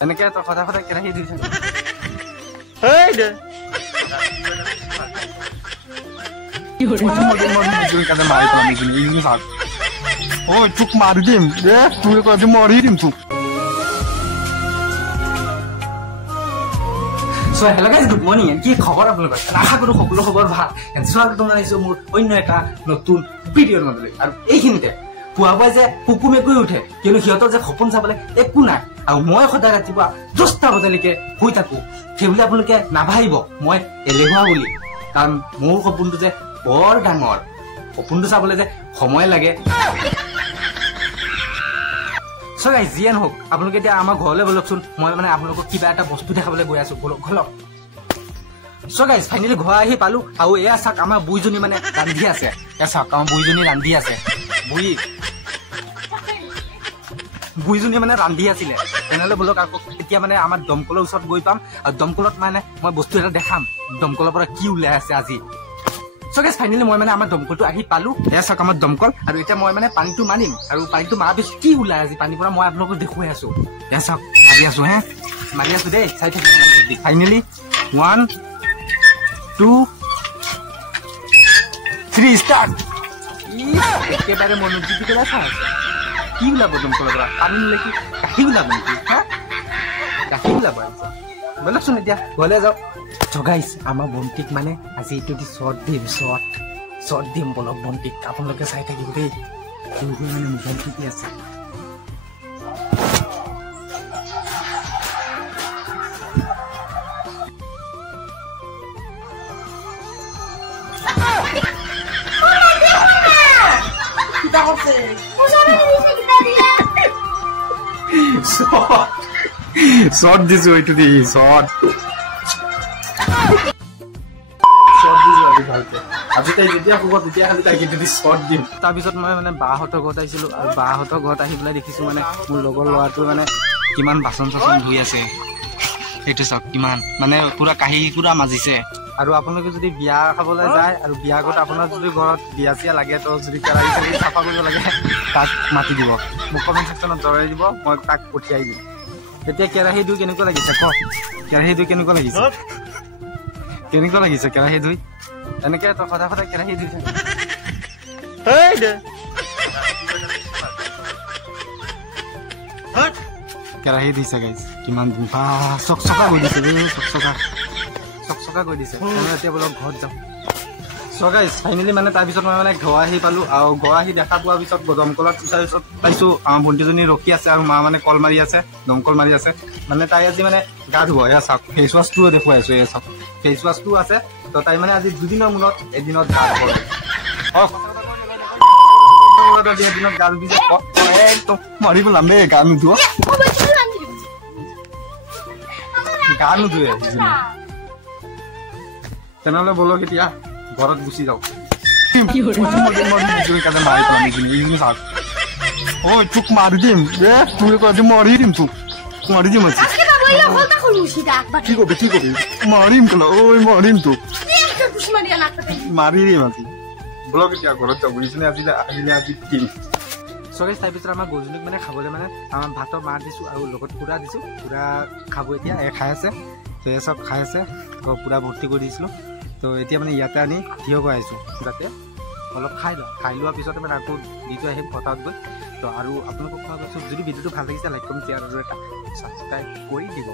এনেকে তো কথা কথা কেৰাহী দিছে হেই দে কি হল মই কাজে মাৰি পানি ইনি সাত ও চুক মারি দিম রে তুই কাজে মারি দিম চুক so hello guys good morning কি খবর আপোনালোকৰ আশা কৰো সকলো খবৰ ভাল স্বাগতম জনাইছো মোৰ অন্য এটা নতুন ভিডিঅ'ৰ মাজলৈ আৰু এইখিনিতে পুৱা পুৱা যে কুকু মেকুৰী উঠে কিন্তু সিহঁতৰ যে সপোন চাবলৈ একো নাই আৰু মই সদায় ৰাতিপুৱা 10টা বজালৈকে শুই থাকো সেইবুলি আপোনালোকে নাভাবিব মই এলেহুৱা বুলি কাৰণ মোৰ সপোনটো যে বৰ ডাঙৰ সপোনটো চাবলৈ যে সময় লাগে সো গাইস জিয়ান হোক আপোনালোকে এতিয়া আমাৰ ঘৰলৈ বলকচোন মই মানে আপোনালোকক কিবা এটা বস্তু দেখাবলৈ গৈ আছো বলক ঘলক সো গাইস ফাইনালি ঘৰ আহি পালো আৰু এয়া চাক আমাৰ বুইজনী মানে ৰান্ধি আছে এয়া চাক আমাৰ বুইজনী ৰান্ধি আছে বুইজনী মানে ৰান্ধি আছিলে তেনেহলে বলক আকৌ এতিয়া মানে আমাৰ দমকলৰ ওচৰত গৈ পাম আৰু দমকলত মানে মই বস্তু এটা দেখাম দমকলৰ পৰা কি ওলাই আছে আজি সো গাইস ফাইনালি মই মানে আমাৰ দমকলটো আহি পালো এয়া চাক আমাৰ দমকল আৰু এতিয়া মই মানে পানীটো মাৰিম আৰু পানীটো মাৰা পিছত কি ওলাই আজি পানীৰ পৰা মই আপোনালোকক দেখুৱাই আছো এয়া চাক মাৰি আছো হে মাৰি আছো দেই চাই থাকিব ফাইনালি 1 2 3 স্টাৰ্ট একেবাৰে মনোযোগ দিকে দেখা কি ওলাব দমকলৰ পৰা পানী নিলে কি গাখীৰ ওলাব নেকি হা গাখীৰ ওলাব বলকচোন এতিয়া ঘৰলৈ যাওঁ গাইস আমাৰ বন্তিক মানে আজি এইটো দি শ্বৰ্ট দিম বলক বন্তিক আপোনালোকে চাই থাকিব দেই মানে মোবাইল টিপি আছে শর্ট দিছো এইটো দি শর্ট দিছো ভালকে আজি তাই যেতিয়া হ'ব তেতিয়া খালি তাই কিন্তু শর্ট দিম তাৰপিছত মই মানে বাহঁতৰ ঘৰত আহিছিলো আৰু বাহঁতৰ ঘৰত আহি পেলাই দেখিছো মানে মোৰ লগৰ ল'ৰাটো মানে কিমান বাচন চাচন ধুই আছে সেইটো চাওক কিমান মানে পুৰা কাহি পুৰা মাজিছে আৰু আপোনালোকে যদি বিয়া খাবলৈ যায় আৰু বিয়া ঘৰত আপোনাৰ যদি ঘৰত বিয়া চিয়া লাগে তো যদি কেৰাহী চাহি চাফা কৰিব লাগে তাক মাতি দিব মোক কমেণ্ট ছেকশ্যনত জনাই দিব মই তাক পঠিয়াই দিম এতিয়া কেৰাহী ধুই কেনেকুৱা লাগিছে ক কেৰাহী ধুই কেনেকুৱা লাগিছে কেৰাহী ধুই এনেকে তো সদায় সদায় কেৰাহী ধুই থাকে হেই দে কেৰাহী দিছে গাইছ কিমান চকচকা কৰি দিছে চকচকা কৰি দিছে এতিয়া বোলক ঘৰত যাম সো গাইস ফাইনালি মানে তাৰপিছত মই মানে ঘৰ আহি পালো আৰু ঘৰ আহি দেখা পোৱাৰ পিছত দমকলত পিছত পাইছো আমাৰ ভণ্টিজনী ৰখি আছে আৰু মা মানে কল মাৰি আছে দমকল মাৰি আছে মানে তাই আজি মানে গা ধুব এয়া চাওক ফেচ ৱাছটোও দেখুৱাই আছো এয়া চাওক ফেচ ৱাছটো আছে তো তাই মানে আজি দুদিনৰ মূৰত এদিনত গা ধুব এদিনত গা ধুবি মাৰি পেলাম দেই গা নুধুৱ গা নুধুৱে তেনেহ'লে বলক এতিয়া ঘৰত গুচি যাওঁ মাৰি পানি ইনি সাত ও চুক মারি দিম রে তুই কাজে মারি দিম চুক মারি দিম আছে কি কবি মারিম কেন ওই মারিম তো মারি দিম আজি ব্লগ এতিয়া ঘৰত যাব বুজিছনে আহিলে আজি দিম সগাইছ তাৰপিছত আমাৰ গজনীক মানে খাবলৈ মানে আমাৰ ভাতৰ মাৰ দিছোঁ আৰু লগত পুৰা দিছোঁ পুৰা খাব এতিয়া খাই আছে তো এই চব খাই আছে পুৰা ভৰ্তি কৰি দিছিলোঁ তো এতিয়া মানে ইয়াতে আনি থিয় কৰি আহিছোঁ যাতে অলপ খাই লোৱাৰ পিছতে মানে আকৌ দি থৈ আহিম পথাৰত গৈ তো আৰু আপোনালোকক কোৱা পাছত যদি ভিডিঅ'টো ভাল লাগিছে লাইক কমেণ্ট শ্বেয়াৰ আৰু এটা ছাবস্ক্ৰাইব কৰি দিব